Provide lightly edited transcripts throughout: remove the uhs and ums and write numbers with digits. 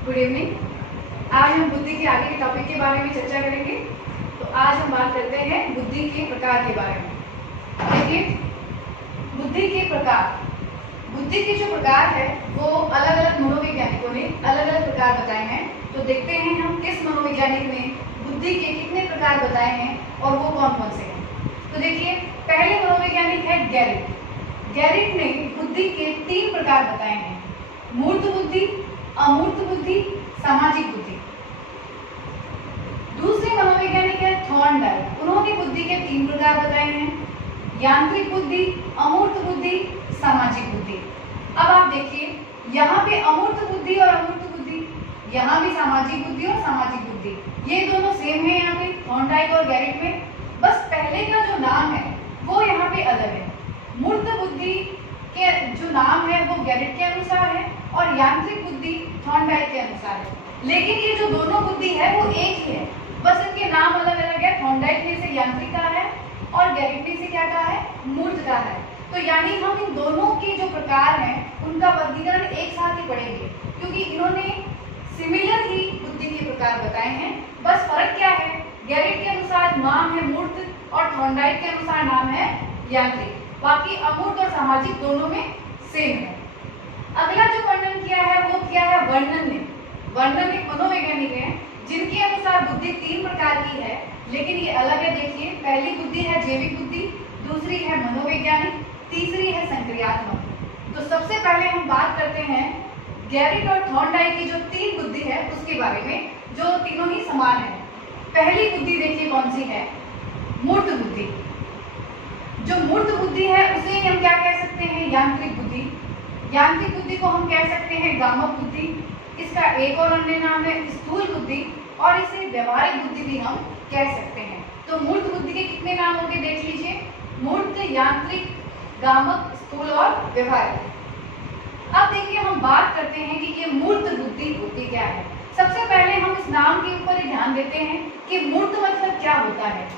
Good evening. आज हम बुद्धि के आगे के टॉपिक के बारे में चर्चा करेंगे। तो आज हम बात करते हैं बुद्धि के प्रकार के बारे में। देखिए, बुद्धि के प्रकार, बुद्धि के जो प्रकार है वो अलग अलग मनोवैज्ञानिकों ने अलग अलग प्रकार बताए हैं। तो देखते हैं हम किस मनोवैज्ञानिक ने बुद्धि के कितने प्रकार बताए हैं और वो कौन कौन से हैं। तो देखिए, पहले मनोवैज्ञानिक है गैरिट। गैरिट ने बुद्धि के 3 प्रकार बताए हैं: मूर्त बुद्धि, अमूर्त बुद्धि, सामाजिक बुद्धि। दूसरे मनोवैज्ञानिक है थॉर्नडाइक। उन्होंने बुद्धि के 3 प्रकार बताए हैं: यांत्रिक बुद्धि, अमूर्त बुद्धि, सामाजिक बुद्धि। अब आप देखिए, यहाँ पे अमूर्त बुद्धि और अमूर्त बुद्धि, यहाँ भी सामाजिक बुद्धि और सामाजिक बुद्धि, ये दोनों सेम है यहाँ पे थॉर्नडाइक और गैरिट में। बस पहले का जो नाम है वो यहाँ पे अलग है। मूर्त बुद्धि के जो नाम है वो गैरिट के अनुसार है और यांत्रिक बुद्धि थॉर्नडाइक के अनुसार है। लेकिन ये जो दोनों बुद्धि है वो एक ही है, बस इनके नाम अलग अलग है। थॉर्नडाइक ने इसे यांत्रिक कहा है और गैरिट ने इसे क्या कहा है, मूर्त कहा है। तो यानी हम इन दोनों के जो प्रकार हैं उनका वर्गीकरण एक साथ ही पढ़ेंगे, क्योंकि इन्होंने सिमिलर ही बुद्धि के प्रकार बताए हैं। बस फर्क क्या है, गैरिट के अनुसार नाम है मूर्त और थॉर्नडाइक के अनुसार नाम है यांत्रिक। बाकी अमूर्त और सामाजिक दोनों में सेम है। अगला जो वर्णन किया है वो किया है वर्णन ने। वर्णन एक मनोवैज्ञानिक है जिनके अनुसार बुद्धि 3 प्रकार की है, लेकिन ये अलग है। देखिए, पहली बुद्धि है जैविक बुद्धि, दूसरी है मनोवैज्ञानिक, तीसरी है संक्रियात्मक। तो सबसे पहले हम बात करते हैं गैरिट और थॉर्नडाइक की जो 3 बुद्धि है उसके बारे में, जो तीनों ही समान है। पहली बुद्धि देखिए कौन सी है, मूर्त बुद्धि। जो मूर्त बुद्धि है उसे हम क्या कह सकते हैं, यांत्रिक बुद्धि। यांत्रिक बुद्धि को हम कह सकते हैं गामक बुद्धि। इसका एक और अन्य नाम है स्थूल बुद्धि और इसे व्यवहारिक बुद्धि भी हम कह सकते हैं। तो मूर्त बुद्धि के कितने नाम हो गए देख लीजिए, मूर्त, यांत्रिक, गामक, स्थूल और व्यवहारिक। अब देखिए, हम बात करते हैं कि ये मूर्त बुद्धि होती क्या है। सबसे पहले हम इस नाम के ऊपर ध्यान देते हैं कि मूर्त मतलब क्या होता है।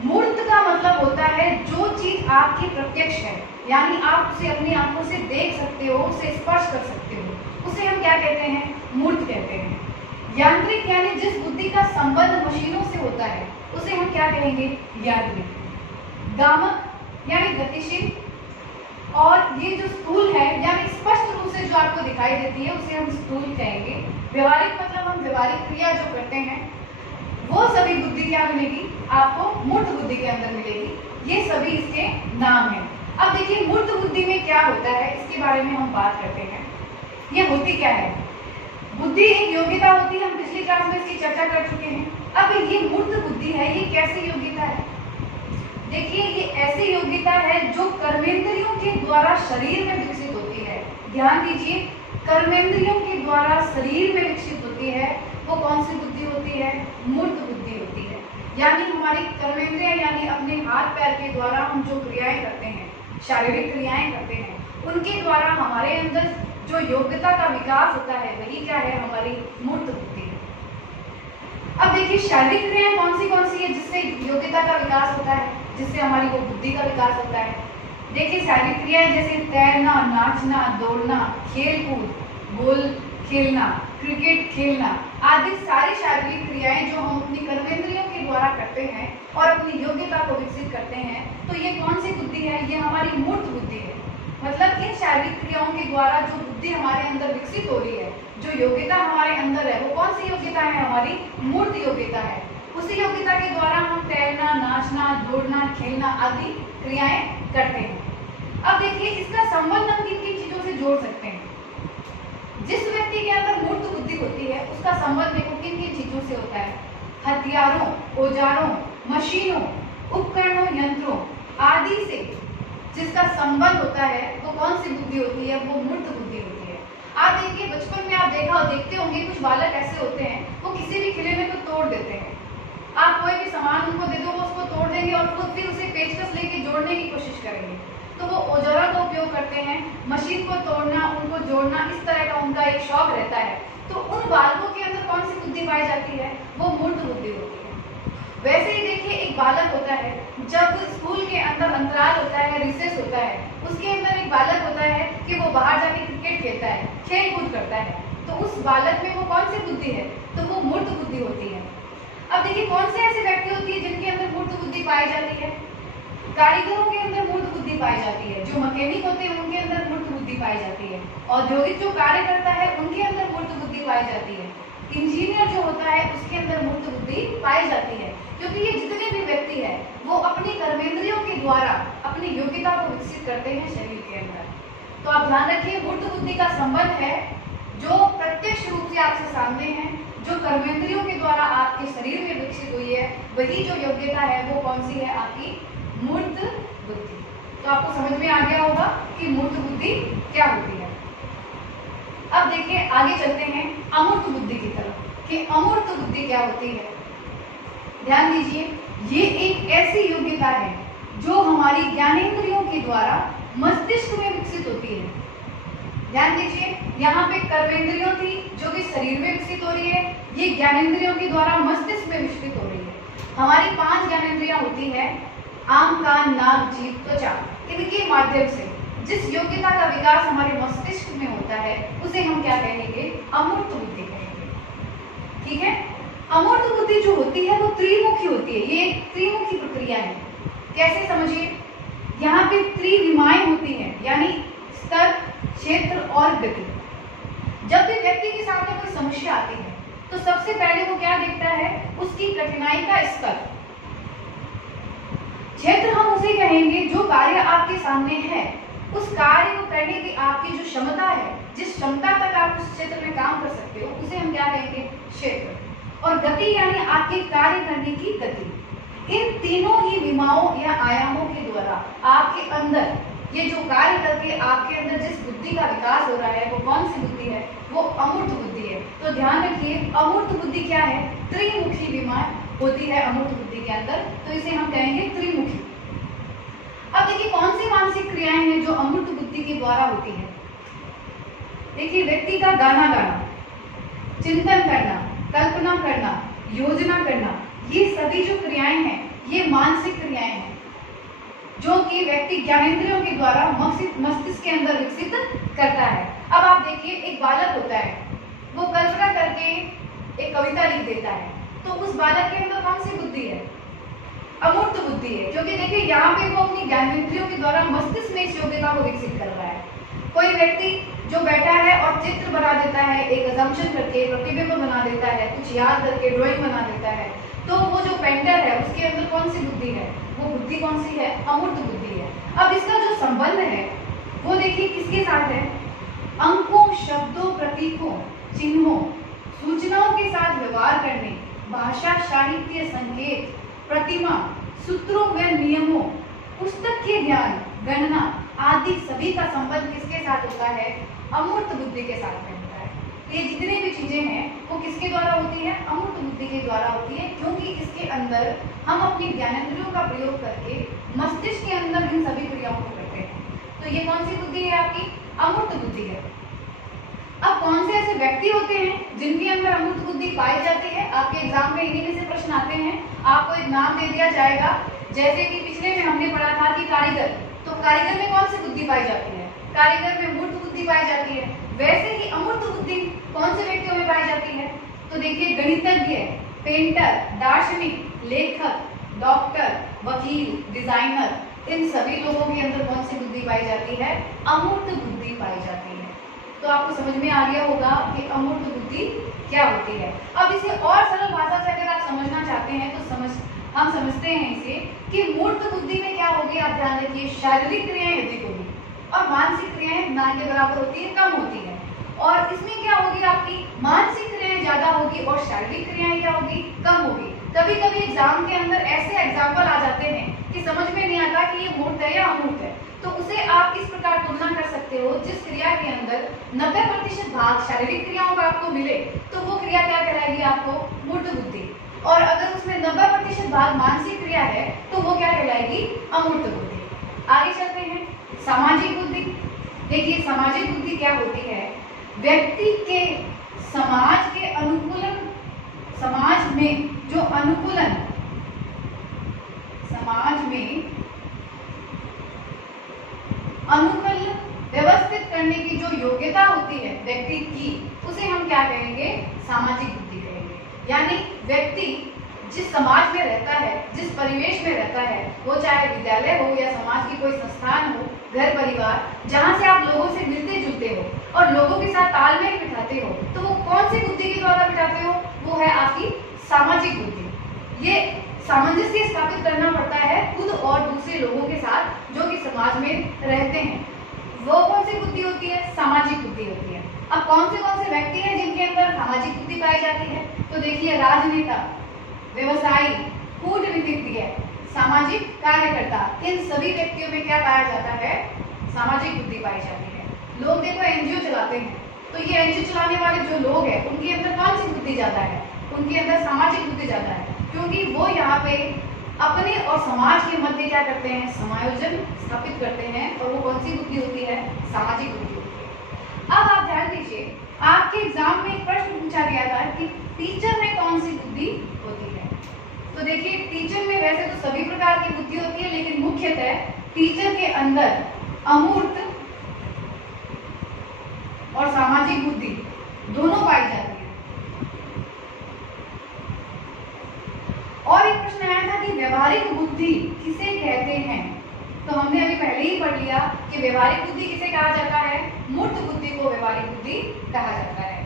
मूर्त का मतलब होता है जो चीज आपकी प्रत्यक्ष है, यानी आप उसे अपनी आंखों से देख सकते हो, उसे स्पर्श कर सकते हो, उसे हम क्या कहते हैं, मूर्त कहते हैं। यांत्रिक यानी जिस बुद्धि का संबंध मशीनों से होता है उसे हम क्या कहेंगे, यांत्रिक। गामक यानी गतिशील, और ये जो स्थूल है यानी स्पष्ट रूप से जो आपको दिखाई देती है उसे हम स्थूल कहेंगे। व्यवहारिक मतलब हम व्यवहारिक क्रिया जो करते हैं वो सभी बुद्धि क्या मिलेगी आपको, मूर्त बुद्धि के अंदर मिलेगी। ये सभी इसके नाम हैं। अब देखिए, मूर्त बुद्धि में क्या होता है इसके बारे में हम बात करते हैं। ये होती क्या है, बुद्धि एक योग्यता होती है, हम पिछली क्लास में इसकी चर्चा कर चुके हैं। अब ये मूर्त बुद्धि है, ये कैसी योग्यता है, देखिए ये ऐसी योग्यता है जो कर्मेंद्रियों के द्वारा शरीर में विकसित होती है। ध्यान दीजिए, कर्मेंद्रियों के द्वारा शरीर में विकसित होती है। वो कौन सी बुद्धि होती है, मूर्त बुद्धि होती है। यानी हमारी कर्मेंद्रिय यानी अपने हाथ पैर के द्वारा हम जो क्रियाएं करते हैं, शारीरिक क्रियाएं करते हैं, उनके द्वारा हमारे अंदर जो योग्यता का विकास होता है वही क्या है, हमारी मूर्त बुद्धि है। अब देखिए, शारीरिक क्रियाएं कौन सी है जिससे योग्यता का विकास होता है, जिससे हमारी वो बुद्धि का विकास होता है। देखिए, शारीरिक क्रियाएं जैसे तैरना, नाचना, दौड़ना, खेल कूद, बॉल खेलना, क्रिकेट खेलना आदि सारी शारीरिक क्रियाएं जो हम अपनी कर्मेंद्रियों के द्वारा करते हैं और अपनी योग्यता को विकसित करते हैं, तो ये कौन सी बुद्धि है, ये हमारी मूर्त बुद्धि है। मतलब इन शारीरिक क्रियाओं के द्वारा जो बुद्धि हमारे अंदर विकसित हो रही है, जो योग्यता हमारे अंदर है, वो कौन सी योग्यता है, हमारी मूर्त योग्यता है। उसी योग्यता के द्वारा हम तैरना, नाचना, दौड़ना, खेलना आदि क्रियाएं करते हैं। अब देखिए, इसका संबंध हम किन किन चीजों से जोड़ सकते हैं। जिस व्यक्ति के अंदर मूर्त बुद्धि होती है उसका संबंध देखो किन किन चीजों से होता है, हथियारों, औजारों, मशीनों, उपकरणों, यंत्रों आदि से जिसका संबंध होता है वो कौन सी बुद्धि होती है, वो मूर्त बुद्धि होती है। आप देखिए, बचपन में आप देखते होंगे कुछ बालक ऐसे होते हैं, वो किसी भी खिलौने को तोड़ देते हैं। आप कोई भी सामान उनको दे दो, वो उसको तोड़ देंगे और फिर उसे पेचकस लेके जोड़ने की कोशिश करेंगे। तो वो औजारों का उपयोग करते हैं, मशीन को तोड़ना, उनको जोड़ना, इस तरह का उनका एक शौक रहता है। तो उन बालकों के अंदर कौन सी बुद्धि पाई जाती है, वो मूर्त बुद्धि होती है। वैसे ही देखिए, एक बालक होता है, जब स्कूल के अंदर अंतराल होता है, रिसेस होता है, उसके अंदर एक बालक होता है कि वो बाहर जाके क्रिकेट खेलता है, खेल कूद करता है। तो उस बालक में वो कौन सी बुद्धि है, तो वो मूर्त बुद्धि होती है। अब देखिए कौन से ऐसे व्यक्ति होती है जिनके अंदर मूर्त बुद्धि पाई जाती है। कारीगरों के अंदर मूर्त बुद्धि पाई जाती है, जो मैकेनिक होते हैं उनके अंदर मूर्त बुद्धि पाई जाती है, औद्योगिक जो कार्य करता है उनके अंदर मूर्त बुद्धि पाई जाती है, इंजीनियर जो होता है उसके अंदर मूर्त बुद्धि पाई जाती है। क्योंकि ये जितने भी व्यक्ति है वो अपनी कर्मेंद्रियों के द्वारा अपनी योग्यता को विकसित करते हैं शरीर के अंदर। तो आप ध्यान रखिए, मूर्त बुद्धि का संबंध है जो प्रत्यक्ष रूप से आपके सामने है, जो कर्मेंद्रियों के द्वारा आपके शरीर में विकसित हुई है, वही जो योग्यता है वो कौन सी है, आपकी मूर्त बुद्धि। तो आपको समझ में आ गया होगा कि मूर्त बुद्धि क्या होती है। अब देखिए आगे चलते हैं अमूर्त बुद्धि की तरफ कि अमूर्त बुद्धि क्या होती है। ध्यान दीजिए, ये एक ऐसी योग्यता है जो हमारी ज्ञानेंद्रियों के द्वारा मस्तिष्क में विकसित होती है। ध्यान दीजिए, यहाँ पे कर्मेंद्रियों थी जो कि शरीर में विकसित हो रही है, ये ज्ञानेंद्रियों के द्वारा मस्तिष्क में विकसित हो रही है। हमारी 5 ज्ञानेंद्रियां होती है, आंख, कान, नाक, जीभ, त्वचा, इनके माध्यम से जिस योग्यता का विकास हमारे मस्तिष्क में होता है उसे हम क्या कहेंगे, अमूर्त बुद्धि कहेंगे। ठीक है, अमूर्त बुद्धि जो होती है वो त्रिमुखी होती है, ये एक त्रिमुखी प्रक्रिया है। कैसे समझिए, यहाँ पे त्रिविमाएं होती हैं, यानी स्तर, क्षेत्र और गति। जब भी व्यक्ति के सामने कोई समस्या आती है तो सबसे पहले वो क्या देखता है, उसकी कठिनाई का स्तर। क्षेत्र हम उसे कहेंगे जो कार्य आपके सामने है, उस कार्य को करने की आपकी जो क्षमता है, जिस क्षमता तक आप उस क्षेत्र में काम कर सकते हो उसे हम क्या कहेंगे, क्षेत्र। और गति यानी आपके कार्य करने की गति। इन तीनों ही विमाओं या आयामों के द्वारा आपके अंदर ये जो कार्य करके आपके अंदर जिस बुद्धि का विकास हो रहा है वो कौन सी बुद्धि है, वो अमूर्त बुद्धि है। तो ध्यान रखिए, अमूर्त बुद्धि क्या है, त्रिमुखी विमा होती है अमूर्त बुद्धि के अंदर, तो इसे हम कहेंगे त्रिमुखी। अब देखिए कौन सी मानसिक क्रियाएं हैं जो अमूर्त बुद्धि के द्वारा होती है। देखिए, व्यक्ति का गाना गाना, चिंतन करना, कल्पना करना, योजना करना, ये सभी जो क्रियाएं हैं ये मानसिक क्रियाएं हैं जो कि व्यक्ति ज्ञानेंद्रियों के द्वारा मस्तिष्क के अंदर विकसित करता है। अब आप देखिए, एक बालक होता है, वो कल्पना करके एक कविता लिख देता है, तो उस बालक के अंदर कौन सी बुद्धि है, अमूर्त बुद्धि है। क्योंकि देखिए यहाँ पे वो अपनी ज्ञानेंद्रियों के द्वारा मस्तिष्क में इस योग्यता को विकसित कर रहा है। कोई व्यक्ति जो बैठा है और चित्र बना देता है, एक अजम्पशन करके प्रतिबिंब बना देता है, कुछ याद करके ड्राइंग बना देता है, तो वो जो पेंटर है उसके अंदर कौन सी बुद्धि है, वो बुद्धि कौन सी है, अमूर्त बुद्धि है। अब इसका जो संबंध है वो देखिए किसके साथ है, अंकों, शब्दों, प्रतीकों, चिन्हों, सूचनाओं के साथ व्यवहार करने, भाषा, साहित्य, संकेत, प्रतिमा, सूत्रों व नियमों, पुस्तक के ज्ञान, गणना आदि सभी का संबंध किसके साथ होता है, अमूर्त बुद्धि के साथ में होता है। ये जितने भी चीजें हैं वो किसके द्वारा होती है, अमूर्त बुद्धि के द्वारा होती है, क्योंकि इसके अंदर हम अपनी ज्ञानेंद्रियों का प्रयोग करके मस्तिष्क के अंदर इन सभी क्रियाओं को करते हैं। तो ये कौन सी बुद्धि है, आपकी अमूर्त बुद्धि है। अब कौन से ऐसे व्यक्ति होते हैं जिनके अंदर अमूर्त बुद्धि पाई जाती है, आपके एग्जाम में इन्हीं में से प्रश्न आते हैं। आपको एक नाम दे दिया जाएगा, जैसे कि पिछले में हमने पढ़ा था कि कारीगर, तो कारीगर में कौन सी बुद्धि पाई जाती है, कारीगर में मूर्त बुद्धि पाई जाती है। वैसे ही अमूर्त बुद्धि कौन से व्यक्तियों में पाई जाती है, तो देखिए गणितज्ञ, पेंटर, दार्शनिक, लेखक, डॉक्टर, वकील, डिजाइनर, इन सभी लोगों के अंदर कौन सी बुद्धि पाई जाती है, अमूर्त बुद्धि पाई जाती है। तो आपको समझ में आ गया होगा कि अमूर्त बुद्धि क्या होती है। अब इसे और सरल भाषा से अगर आप समझना चाहते हैं तो हम समझते हैं इसे कि मूर्त बुद्धि में क्या होगी। आप ध्यान रखिए, शारीरिक क्रियाएं अधिक होगी और मानसिक क्रियाएं ना के बराबर होती है, कम होती है। और इसमें क्या होगी, आपकी मानसिक क्रियाएं ज्यादा होगी और शारीरिक क्रियाएं क्या होगी, कम होगी। कभी कभी एग्जाम के अंदर ऐसे एग्जाम्पल आ जाते हैं कि समझ में नहीं आता कि ये मूर्त है या अमूर्त है, तो उसे आप इस प्रकार तुलना कर सकते हो, जिस क्रिया के अंदर 90% भाग शारीरिक क्रियाओं का आपको मिले तो वो क्रिया क्या कहलाएगी, आपको मूर्त बुद्धि। और अगर उसमें 90% भाग मानसिक क्रिया है तो वो क्या कहलाएगी, अमूर्त बुद्धि। आगे चलते हैं, सामाजिक बुद्धि। देखिए सामाजिक बुद्धि क्या होती है, व्यक्ति के समाज के अनुकूलन, समाज में जो अनुकूलन, समाज में अनुकूल व्यवस्थित करने की जो योग्यता होती है व्यक्ति की, उसे हम सामाजिक बुद्धि कहेंगे। यानी व्यक्ति जिस समाज में रहता है, जिस परिवेश में रहता है, वो चाहे विद्यालय हो या समाज की कोई संस्थान हो, घर परिवार, जहाँ से आप लोगों से मिलते जुलते हो और लोगों के साथ तालमेल बिठाते हो, तो वो कौन सी बुद्धि के द्वारा बिठाते हो? वो है आपकी सामाजिक बुद्धि। ये सामंजस्य स्थापित करना पड़ता है खुद और दूसरे लोगों के साथ जो कि समाज में रहते हैं। वो कौन सी बुद्धि होती है? सामाजिक बुद्धि होती है। अब कौन से व्यक्ति हैं जिनके अंदर सामाजिक बुद्धि पाई जाती है? तो देखिए, राजनेता, व्यवसायी, कूटनीतिज्ञ, सामाजिक कार्यकर्ता, इन सभी व्यक्तियों में क्या पाया जाता है? सामाजिक बुद्धि पाई जाती है। लोग देखो एनजीओ चलाते हैं, तो ये एनजीओ चलाने वाले जो लोग हैं उनके अंदर कौन सी बुद्धि ज्यादा है? उनके अंदर सामाजिक बुद्धि ज्यादा है, क्योंकि वो यहाँ पे अपने और समाज के मध्य क्या करते हैं? समायोजन स्थापित करते हैं। और वो कौन सी बुद्धि होती है? सामाजिक बुद्धि होती है। अब आप ध्यान दीजिए, आपके एग्जाम में एक प्रश्न पूछा गया था कि टीचर में कौन सी बुद्धि होती है? तो देखिए, टीचर में वैसे तो सभी प्रकार की बुद्धि होती है, लेकिन मुख्यतः टीचर के अंदर अमूर्त और सामाजिक बुद्धि दोनों पाई जाती है। और एक प्रश्न आया था कि व्यवहारिक बुद्धि किसे कहते हैं? तो हमने अभी पहले ही पढ़ लिया कि व्यवहारिक बुद्धि किसे कहा जाता है? मूर्त बुद्धि को व्यवहारिक बुद्धि कहा जाता है।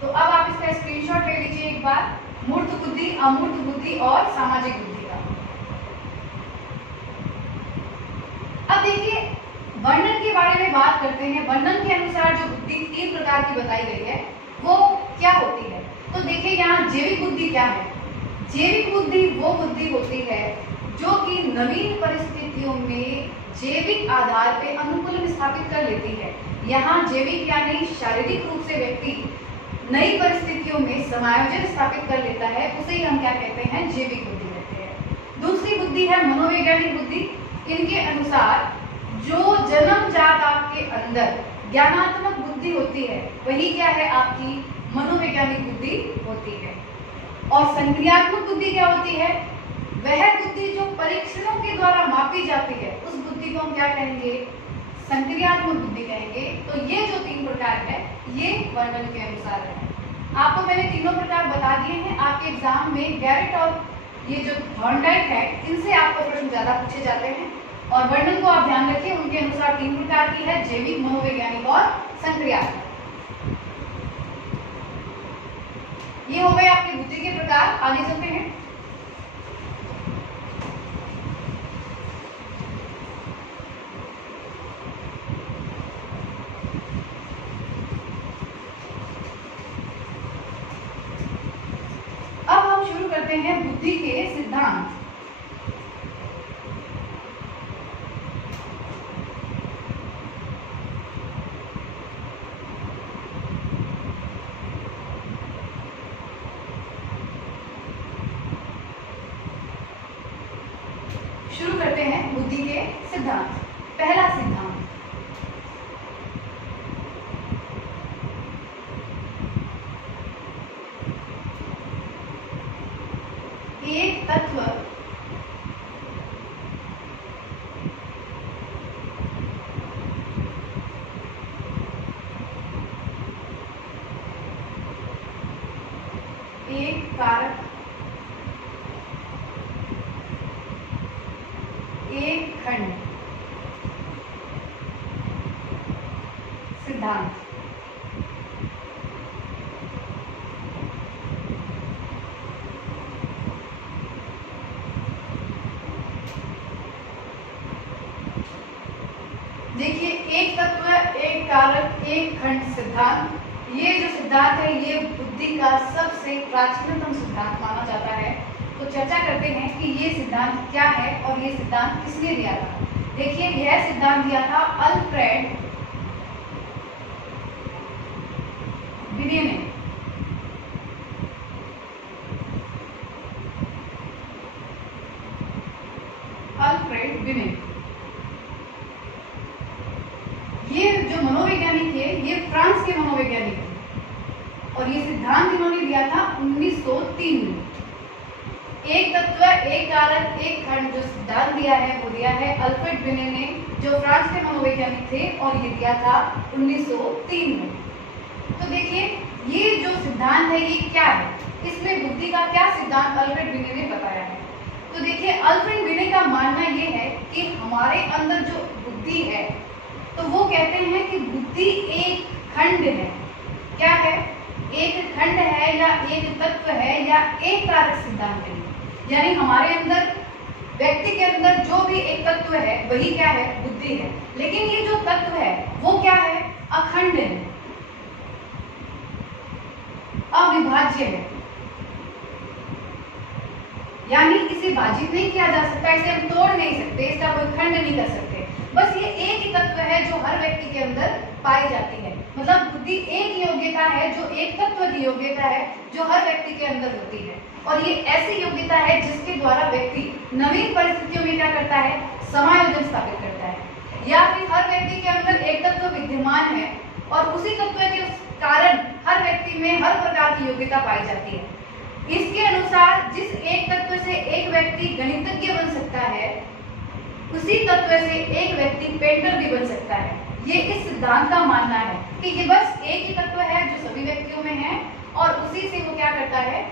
तो अब आप इसका स्क्रीनशॉट ले लीजिए एक बार, मूर्त बुद्धि, अमूर्त बुद्धि और सामाजिक बुद्धि का। अब देखिए, वर्णन के बारे में बात करते हैं। वर्णन के अनुसार जो बुद्धि 3 प्रकार की बताई गई है वो क्या होती है? तो देखिए, यहाँ जैविक बुद्धि क्या है? जैविक बुद्धि वो बुद्धि होती है जो कि नवीन परिस्थितियों में जैविक आधार पे अनुकूलन स्थापित कर लेती है। यहाँ जैविक यानी शारीरिक रूप से व्यक्ति नई परिस्थितियों में समायोजन स्थापित कर लेता है, उसे ही हम क्या कहते हैं? जैविक बुद्धि कहते हैं। दूसरी बुद्धि है मनोवैज्ञानिक बुद्धि। इनके अनुसार जो जन्मजात आपके अंदर ज्ञानात्मक बुद्धि होती है वही क्या है? आपकी मनोवैज्ञानिक बुद्धि होती है। और संक्रियात्मक बुद्धि क्या होती है? वह बुद्धि जो परीक्षणों के द्वारा मापी जाती है, उस बुद्धि को हम क्या कहेंगे? संक्रियात्मक बुद्धि कहेंगे। तो ये जो 3 प्रकार है ये वर्णन के अनुसार है। आपको मैंने तीनों प्रकार बता दिए हैं। आपके एग्जाम में गैरेट और ये जो थॉर्नडाइक है, इनसे आपको प्रश्न ज्यादा पूछे जाते हैं। और वर्णन को आप ध्यान रखिए, उनके अनुसार 3 प्रकार की है, जैविक, मनोवैज्ञानिक और संक्रियात्मक। ये हो गए आपकी बुद्धि के प्रकार। आगे चलते हैं। अब हम शुरू करते हैं बुद्धि के सिद्धांत। शुरू करते हैं बुद्धि के सिद्धांत। पहला सिद्धांत, एक तत्व एक कारक एक खंड सिद्धांत। देखिए, एक तत्व एक कारक एक खंड सिद्धांत, ये जो सिद्धांत है ये बुद्धि का सबसे प्राचीनतम सिद्धांत माना जाता है। तो चर्चा करते हैं कि ये सिद्धांत क्या है और ये सिद्धांत किसने दिया था। देखिए, यह सिद्धांत दिया था अल्फ्रेड बिने ने। अल्फ्रेड बिने, ये जो मनोवैज्ञानिक थे ये फ्रांस के मनोवैज्ञानिक थे और ये सिद्धांत इन्होंने दिया था 1903 में। एक तत्व एक कारक एक खंड जो सिद्धांत दिया है वो दिया है अल्फ्रेड बिने ने, जो फ्रांस के मनोवैज्ञानिक थे, और ये दिया था 1903 में। तो देखिए, ये जो सिद्धांत है ये क्या है, इसमें बुद्धि का क्या सिद्धांत अल्फ्रेड बिने ने बताया है। तो देखिए, अल्फ्रेड बिने का मानना ये है कि हमारे अंदर जो बुद्धि है, तो वो कहते हैं कि बुद्धि एक खंड है। क्या है? एक खंड है या एक तत्व है या एक कारक सिद्धांत है। यानी हमारे अंदर, व्यक्ति के अंदर जो भी एक तत्व है वही क्या है? बुद्धि है। लेकिन ये जो तत्व है वो क्या है? अखंड है, अविभाज्य है, यानी इसे विभाजित नहीं किया जा सकता, इसे हम तोड़ नहीं सकते, इसका कोई खंड नहीं कर सकते। बस ये एक ही तत्व है जो हर व्यक्ति के अंदर पाई जाती है। मतलब बुद्धि एक योग्यता है, जो एक तत्व की योग्यता है, जो हर व्यक्ति के अंदर होती है। और ये ऐसी योग्यता है जिसके द्वारा व्यक्ति नवीन परिस्थितियों में क्या करता है? समायोजन स्थापित करता है। या फिर हर व्यक्ति के अंदर एक तत्व विद्यमान है और उसी तत्व के कारण हर व्यक्ति में हर प्रकार की योग्यता पाई जाती है। इसके अनुसार जिस एक तत्व से एक व्यक्ति गणितज्ञ बन सकता है, उसी तत्व से एक व्यक्ति पेंटर भी बन सकता है। ये इस सिद्धांत का मानना है कि ये बस एक ही तत्व है जो सभी व्यक्तियों में है और उसी से वो क्या करता है?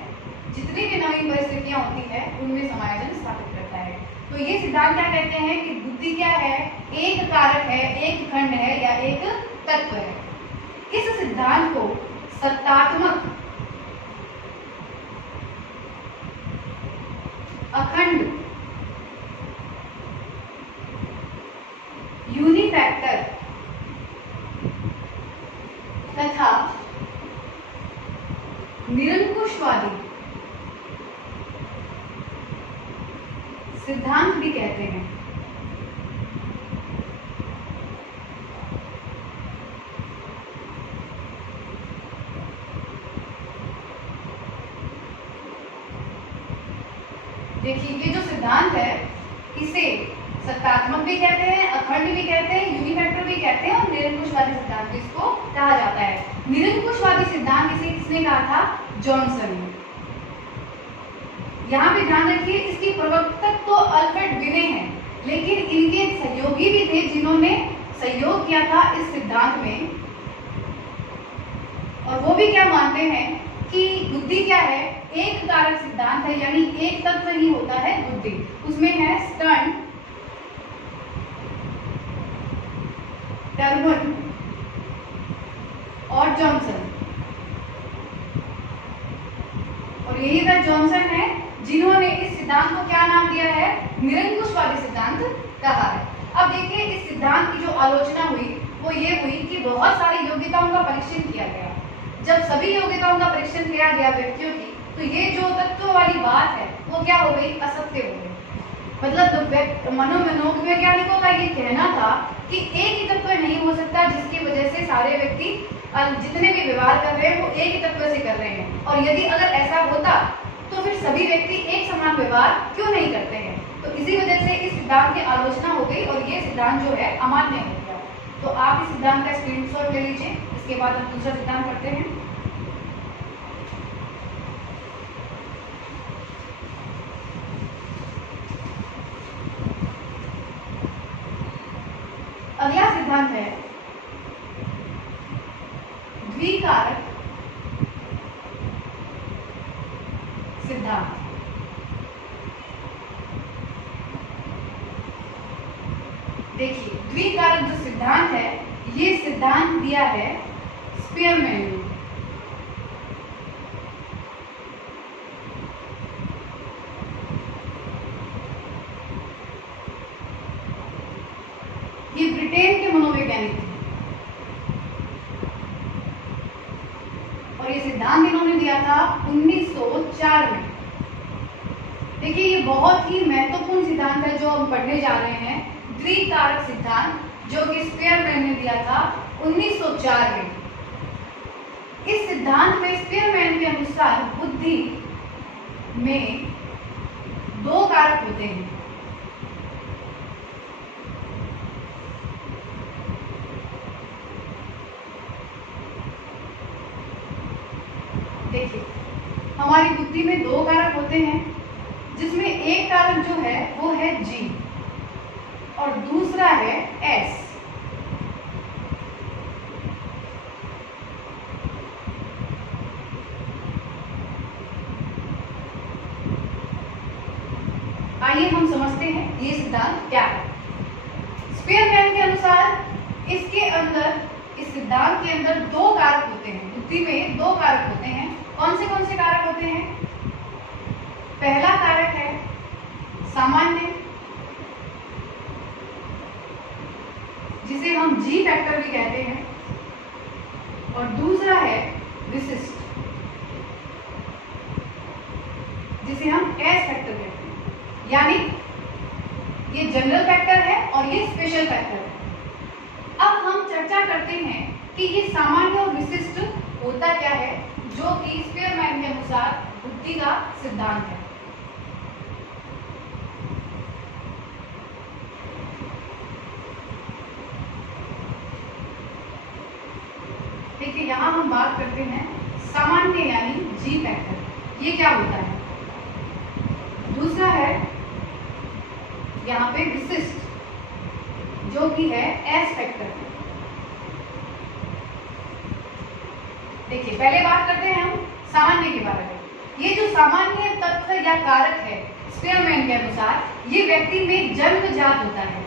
जितनी भी नवीन परिस्थितियां होती है उनमें समायोजन स्थापित करता है। तो ये सिद्धांत क्या कहते हैं कि बुद्धि क्या है? एक कारक है, एक खंड है या एक तत्व है। इस सिद्धांत को सत्तात्मक, अखंड, यूनिफैक्टर तथा निरंकुशवादी सिद्धांत भी कहते हैं। देखिए, ये जो सिद्धांत है इसे सत्तात्मक भी कहते हैं, अखंड भी कहते हैं, यूनिफैक्टर भी कहते हैं और निरंकुशवादी सिद्धांत भी इसको कहा जाता है। निरंकुशवादी सिद्धांत इसे किसने कहा था? जॉनसन ने। यहाँ पे ध्यान रखिए, इसकी प्रवर्तक तो अल्फ्रेड बिने हैं, लेकिन इनके सहयोगी भी थे जिन्होंने सहयोग किया था इस सिद्धांत में। और वो भी क्या मानते हैं कि बुद्धि क्या है? एक कारक सिद्धांत है, यानी एक तत्व ही होता है बुद्धि। उसमें है स्टर्न, टर्मन और जॉनसन। और यही था जॉनसन है जिन्होंने इस सिद्धांत को क्या नाम दिया है? निरंकुशवादी सिद्धांत कहा है। अब देखिए, इस सिद्धांत की जो आलोचना हुई वो ये हुई कि बहुत सारी योग्यताओं का परीक्षण किया गया। जब सभी योग्यताओं का परीक्षण किया गया व्यक्तियों की, तो ये जो तत्व वाली बात है वो क्या हो गई? असत्य हो गई। मतलब मनोवैज्ञानिकों का ये कहना था कि एक ही तत्व नहीं हो सकता जिसकी वजह से सारे व्यक्ति जितने भी व्यवहार कर रहे हैं वो एक ही तत्व से कर रहे हैं। और यदि अगर ऐसा होता तो फिर सभी व्यक्ति एक समान व्यवहार क्यों नहीं करते हैं? तो इसी वजह से इस सिद्धांत की आलोचना हो गई और ये सिद्धांत जो है अमान्य हो गया। तो आप इस सिद्धांत का स्क्रीनशॉट ले लीजिए, इसके बाद हम दूसरा सिद्धांत पढ़ते हैं। अगला सिद्धांत है द्विकारक सिद्धांत। देखिए, द्विकारक जो सिद्धांत है ये सिद्धांत दिया है स्पीयरमैन ने। ये ब्रिटेन के मनोवैज्ञानिक थे और ये सिद्धांत इन्होंने दिया था 1904 में। देखिए, ये बहुत ही महत्वपूर्ण सिद्धांत है जो हम पढ़ने जा रहे हैं, द्विकारक सिद्धांत, जो कि स्पीयरमैन ने दिया था 1904 में। इस सिद्धांत में स्पीयरमैन के अनुसार बुद्धि में दो कारक होते हैं। देखिए, हमारी बुद्धि में दो कारक होते हैं, जिसमें एक कारक जो है वो है जी और दूसरा है एस। आइए हम समझते हैं ये सिद्धांत क्या है। स्पीयरमैन के अनुसार इसके अंदर, इस सिद्धांत के अंदर दो कारक होते हैं, बुद्धि में दो कारक होते हैं। कौन से कारक होते हैं? पहला कारक है सामान्य, जिसे हम जी फैक्टर भी कहते हैं, और दूसरा है विशिष्ट, जिसे हम एस फैक्टर कहते हैं। यानी ये जनरल फैक्टर है और ये स्पेशल फैक्टर है। अब हम चर्चा करते हैं कि ये सामान्य और विशिष्ट होता क्या है, जो कि स्पीयरमैन के अनुसार बुद्धि का सिद्धांत है। देखिए यहाँ हम बात करते हैं सामान्य यानी जी फैक्टर, ये क्या होता है। दूसरा है यहाँ पे विशिष्ट, जो कि है एस फैक्टर। देखिए पहले बात करते हैं हम सामान्य के बारे में। ये जो सामान्य तत्व या कारक है स्पीयरमैन के अनुसार, ये व्यक्ति में जन्मजात होता है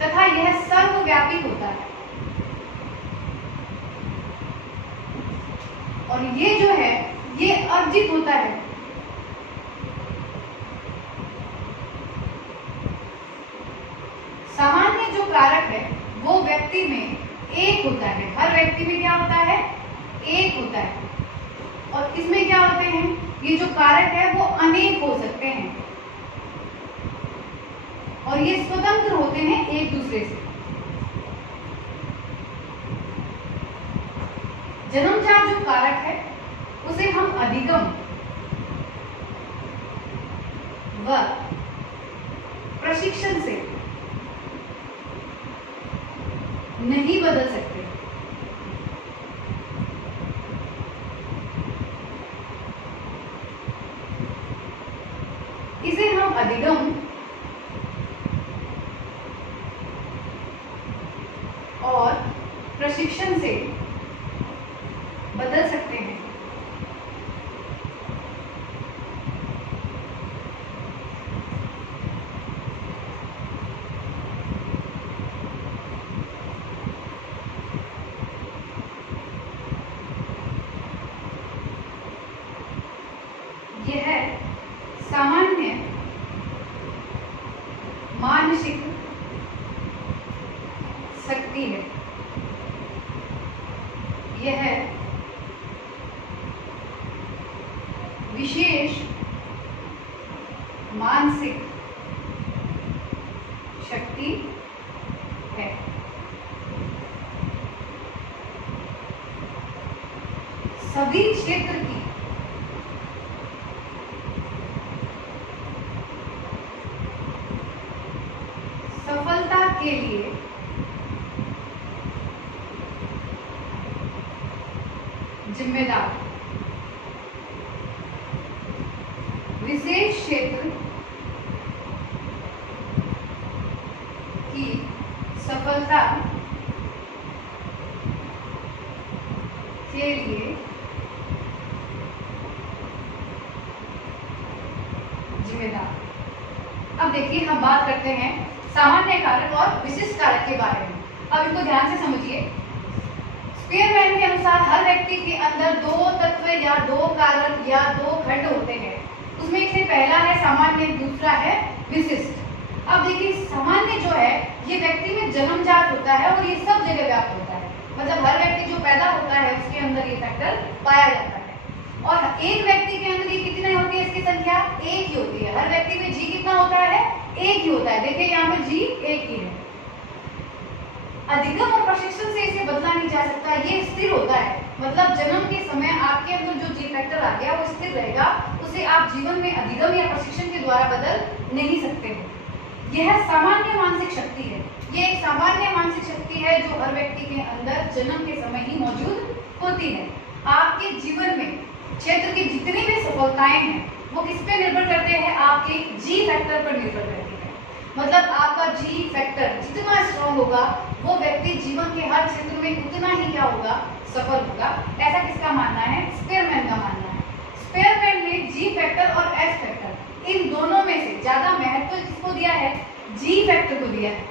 तथा यह सर्वव्यापी होता है, और ये जो है ये अर्जित होता है। सामान्य जो कारक है वो व्यक्ति में एक होता है, हर व्यक्ति में क्या होता है? एक होता है। और इसमें क्या होते हैं? ये जो कारक है वो अनेक हो सकते हैं और ये स्वतंत्र होते हैं एक दूसरे से। जन्मजात जो कारक है उसे हम अधिगम व प्रशिक्षण से नहीं बदल सकते। इसे हम अधिगम और प्रशिक्षण से बदल सकते हैं। यह सामान्य मानसिक शक्ति है। यह विशेष मानसिक शक्ति है। सभी क्षेत्र की सफलता के लिए जिम्मेदार विशेष क्षेत्र की सफलता के लिए जिम्मेदार। अब देखिए हम बात करते हैं सामान्य कारक और विशिष्ट कारक के बारे में। अब इनको ध्यान से समझिए। स्पीयरमैन के अनुसार हर व्यक्ति के अंदर दो तत्व या दो कारक या दो खंड होते हैं। उसमें से पहला है सामान्य, दूसरा है विशिष्ट। अब देखिए सामान्य जो है ये व्यक्ति में जन्मजात होता है और ये सब जगह व्याप्त होता है, मतलब हर व्यक्ति जो पैदा होता है उसके अंदर ये फैक्टर पाया जाता है। और एक व्यक्ति के अंदर ये कितने होती है? इसकी संख्या एक ही होती है। हर व्यक्ति में जी कितना होता है? एक ही होता है। देखिए यहाँ पर जी एक ही है। अधिगम और प्रशिक्षण से इसे बदला नहीं जा सकता, ये स्थिर होता है। मतलब जन्म के समय आपके अंदर जो जी फैक्टर आ गया वो स्थिर रहेगा, उसे आप जीवन में अधिगम या प्रशिक्षण के द्वारा बदल नहीं सकते हो। यह सामान्य मानसिक शक्ति है। ये एक सामान्य मानसिक शक्ति है जो हर व्यक्ति के अंदर जन्म के समय ही मौजूद होती है। आपके जीवन में क्षेत्र की जितनी भी सफलताएं हैं वो किस पे निर्भर करते हैं? आपके जी फैक्टर पर निर्भर करती है। मतलब आपका जी फैक्टर जितना स्ट्रॉन्ग होगा वो व्यक्ति जीवन के हर क्षेत्र में उतना ही क्या होगा? सफल होगा। ऐसा किसका मानना है? स्पीयरमैन का मानना है। स्पेयरमैन ने जी फैक्टर और एस फैक्टर इन दोनों में से ज्यादा महत्व किसको दिया है? जी फैक्टर को दिया है,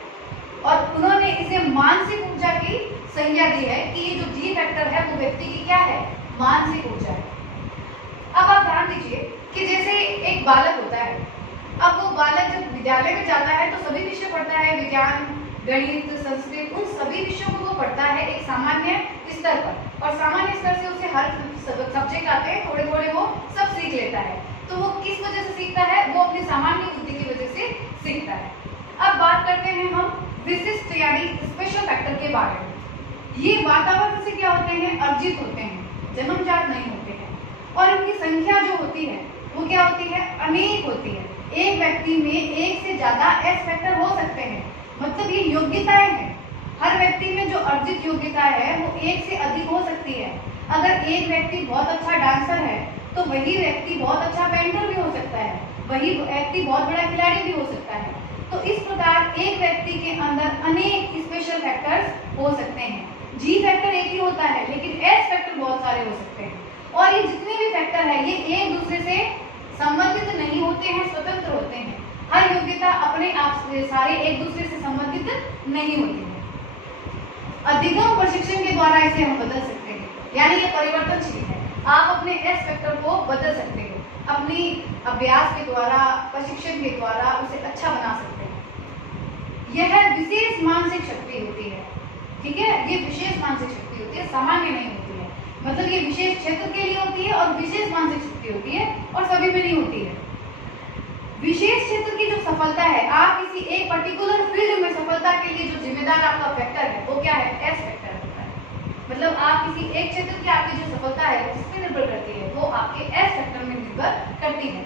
और उन्होंने इसे मानसिक ऊर्जा की संज्ञा दी है कि ये जो जी फैक्टर है वो व्यक्ति की क्या है? मानसिक ऊर्जा है। अब आप ध्यान दीजिए कि जैसे एक बालक होता है, अब वो बालक जब विद्यालय में जाता है तो सभी विषय पढ़ता है, विज्ञान, गणित, संस्कृत, उन सभी विषयों को वो पढ़ता है एक सामान्य स्तर पर, और सामान्य स्तर से उसे हर सब्जेक्ट आते हैं, थोड़े थोड़े वो सब सीख लेता है। तो वो किस वजह से सीखता है? वो अपनी सामान्य बुद्धि की वजह से सीखता है। अब बात करते हैं हम विशिष्ट यानी स्पेशल फैक्टर के बारे में। ये वातावरण से क्या होते हैं? अर्जित होते हैं, जन्मजात नहीं होते हैं, और इनकी संख्या जो होती है वो क्या होती है? अनेक होती है। एक व्यक्ति में एक से ज्यादा एस फैक्टर हो सकते हैं, मतलब ये योग्यताएं हैं। हर व्यक्ति में जो अर्जित योग्यता है वो एक से अधिक हो सकती है। अगर एक व्यक्ति बहुत अच्छा डांसर है तो वही व्यक्ति बहुत अच्छा पेंटर भी हो सकता है, वही व्यक्ति बहुत बड़ा खिलाड़ी भी हो सकता है। तो इस प्रकार एक व्यक्ति के अंदर अनेक स्पेशल फैक्टर्स हो सकते हैं। जी फैक्टर एक ही होता है लेकिन एस फैक्टर बहुत सारे हो सकते हैं, और ये जितने भी फैक्टर है ये एक दूसरे से संबंधित नहीं होते हैं, स्वतंत्र होते हैं। हर योग्यता अपने आप से सारे एक दूसरे से संबंधित नहीं होती है। अधिगम प्रशिक्षण के द्वारा इसे हम बदल सकते हैं, यानी ये परिवर्तनशील है। आप अपने एस फैक्टर को बदल सकते हो, अपनी अभ्यास के द्वारा, प्रशिक्षण के द्वारा उसे अच्छा बना सकते हैं। यह विशेष मानसिक शक्ति होती है, ठीक है, ये विशेष मानसिक शक्ति होती है, सामान्य नहीं होती है। मतलब ये विशेष क्षेत्र के लिए होती है और विशेष मानसिक शक्ति होती है, और सभी में नहीं होती है। विशेष क्षेत्र की जो सफलता है, आप किसी एक पर्टिकुलर फील्ड में सफलता के लिए जो जिम्मेदार आपका फैक्टर है वो क्या है? एस फैक्टर होता है। मतलब आप किसी एक क्षेत्र की आपकी जो सफलता है वो किस पे निर्भर करती है? वो आपके एस फैक्टर में निर्भर करती है।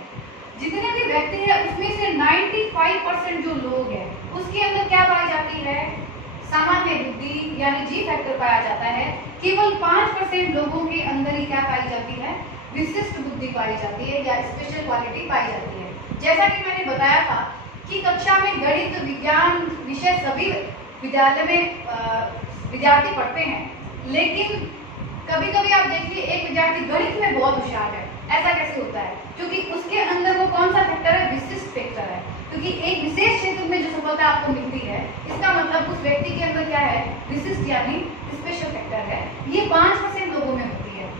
जितने भी व्यक्ति है उसमें से 95% जो लोग हैं उसके अंदर क्या पाई जाती है? सामान्य बुद्धि यानी जी फैक्टर पाया जाता है। केवल 5% लोगों के अंदर ही क्या पाई जाती है? विशिष्ट बुद्धि पाई जाती है या स्पेशल क्वालिटी पाई जाती है। जैसा कि मैंने बताया था कि कक्षा में गणित, विज्ञान विषय सभी विद्यालय में विद्यार्थी पढ़ते हैं, लेकिन कभी कभी आप देखिए एक विद्यार्थी गणित में बहुत होशियार है। ऐसा कैसे होता है? क्योंकि उसके अंदर वो कौन सा फैक्टर है? विशिष्ट फैक्टर है। क्योंकि एक विशेष क्षेत्र में जो सफलता आपको मिलती है इसका मतलब उस व्यक्ति के अंदर क्या है? विशिष्ट यानी स्पेशल फैक्टर है। ये 5% लोगों में होती है।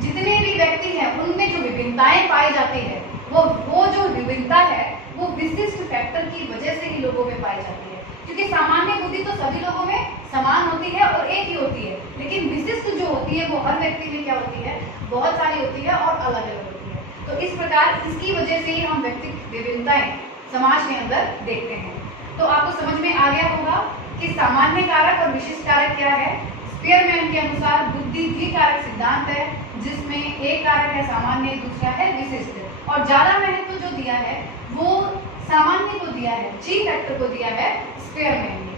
जितने भी व्यक्ति हैं उनमें जो विभिन्नताएं पाई जाती है वो जो विभिन्नता है वो विशिष्ट फैक्टर की वजह से ही लोगों में पाई जाती है। क्योंकि सामान्य बुद्धि तो सभी लोगों में समान होती है और एक ही होती है, लेकिन विशिष्ट जो होती है वो हर व्यक्ति में क्या होती है? बहुत सारी होती है और अलग अलग होती है। तो इस प्रकार इसकी वजह से ही हम व्यक्तिगत विभिन्नताएं समाज के अंदर देखते हैं। तो आपको समझ में आ गया होगा कि सामान्य कारक और विशिष्ट कारक क्या है। स्पेयरमैन के अनुसार बुद्धि द्विकारक सिद्धांत है, जिसमें एक कारक है सामान्य, दूसरा है विशिष्ट, और ज्यादा महत्व जो दिया है वो सामान्य को दिया है, जी फैक्टर को दिया है स्पेयरमैन ने।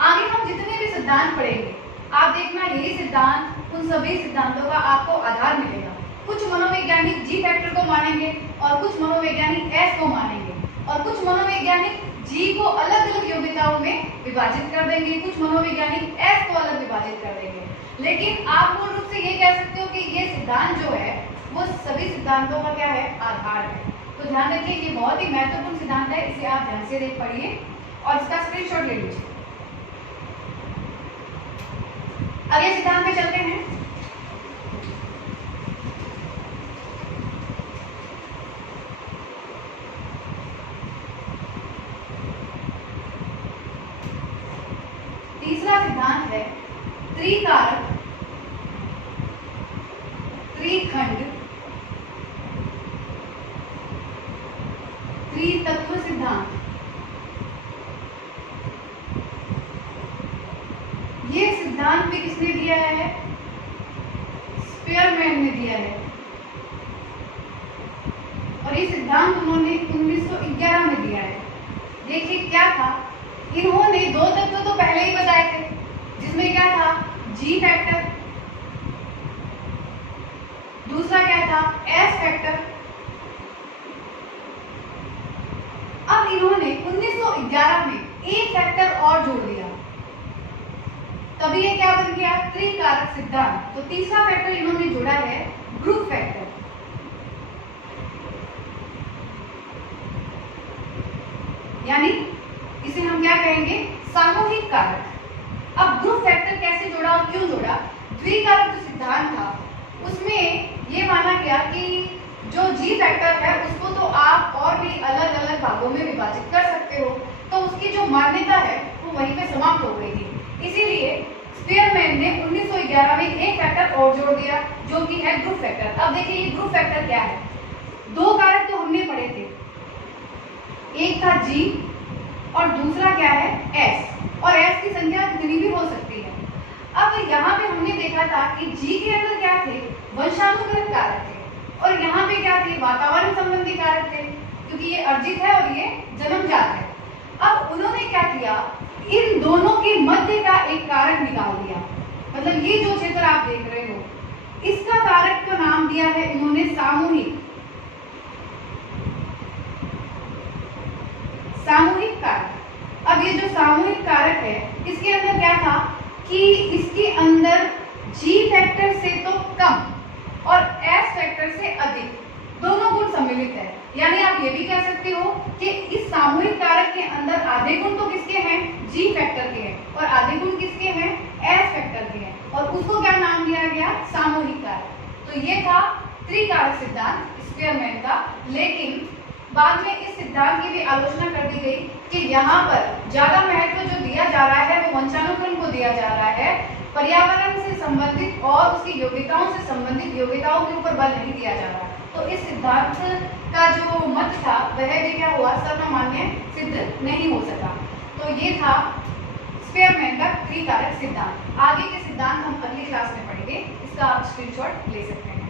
आगे हम जितने भी सिद्धांत पढ़ेंगे आप देखना यही सिद्धांत, उन सभी सिद्धांतों का आपको आधार मिलेगा। कुछ मनोवैज्ञानिक जी फैक्टर को मानेंगे और कुछ मनोवैज्ञानिक एस को मानेंगे, और कुछ मनोवैज्ञानिक जी को अलग अलग योग्यताओं में विभाजित कर देंगे, कुछ मनोवैज्ञानिक एस को अलग विभाजित कर देंगे। लेकिन आप मूल रूप से ये कह सकते हो कि ये सिद्धांत जो है वो सभी सिद्धांतों का क्या है? आधार है। तो ध्यान रखिए ये बहुत ही महत्वपूर्ण सिद्धांत है, इसे आप ध्यान से देख पढ़िए और इसका स्क्रीनशॉट ले लीजिए। अगले सिद्धांत में चलते हैं। तीसरा सिद्धांत है त्रिकारक, त्रिखंड, त्रितत्व सिद्धांत। ये सिद्धांत भी किसने दिया है? स्पेयरमैन ने दिया है, और ये सिद्धांत उन्होंने 1911 में दिया है। देखिए क्या था, इन्होंने दो तत्व तो पहले ही बताए थे, जिसमें क्या था? जी फैक्टर, दूसरा क्या था? S factor. अब इन्होंने 1911 में एक फैक्टर और जोड़ दिया, तभी ये क्या बन गया? त्रिकारक सिद्धांत। तो तीसरा फैक्टर इन्होंने जोड़ा है ग्रुप फैक्टर। यानी इसे हम क्या कहेंगे, सामूहिक कारक। अब ग्रुप फैक्टर कैसे जोड़ा और क्यों जोड़ा? द्विकारक जो सिद्धांत था उसमें ये माना गया कि जो जी फैक्टर है उसको तो आप और भी अलग अलग भागों में विभाजित कर सकते हो, तो उसकी जो मान्यता है वो वहीं पे समाप्त हो गई थी। इसीलिए स्पीयरमैन ने 1911 में एक फैक्टर और जोड़ दिया जो कि है ग्रुप फैक्टर। अब देखिए ये ग्रुप फैक्टर क्या है। दो कारक तो हमने पढ़े थे, एक था जी और दूसरा क्या है एस, और एस की संख्या कितनी भी हो सकती है। अब यहाँ पे हमने देखा था कि जी के अंदर क्या थे, वंशानुगत कारक थे, और यहाँ पे क्या थे, वातावरण संबंधी कारक थे, क्योंकि ये अर्जित है और ये जन्मजात है। अब उन्होंने क्या किया, इन दोनों के मध्य का एक कारक निकाल दिया। मतलब ये जो क्षेत्र आप देख रहे हो इसका कारक का नाम दिया है इन्होंने सामूहिक कारक। अब ये जो सामूहिक कारक है इसके अंदर क्या था कि इसके अंदर जी फैक्टर से तो कम और एस फैक्टर से अधिक दोनों गुण सम्मिलित है। यानी आप ये भी कह सकते हो कि इस सामूहिक कारक के अंदर आधे गुण तो किसके हैं, जी फैक्टर के हैं, और आधे गुण किसके हैं, एस फैक्टर के हैं, और उसको क्या नाम दिया गया, सामूहिक कारक। तो ये था त्रिकारक सिद्धांत स्पीयरमैन का। लेकिन बाद में इस सिद्धांत की भी आलोचना कर दी गई कि यहाँ पर ज्यादा महत्व जो दिया जा रहा है वो वंशानुक्रम को दिया जा रहा है, पर्यावरण से संबंधित और उसकी योग्यताओं से संबंधित योग्यताओं के ऊपर बल नहीं दिया जा रहा। तो इस सिद्धांत का जो मत था वह भी क्या हुआ, सर्वमान्य सिद्ध नहीं हो सका। तो ये था स्पीयरमैन का त्रिकारक सिद्धांत। आगे के सिद्धांत हम अगली क्लास में पढ़ेंगे, इसका आप स्क्रीनशॉट ले सकते हैं।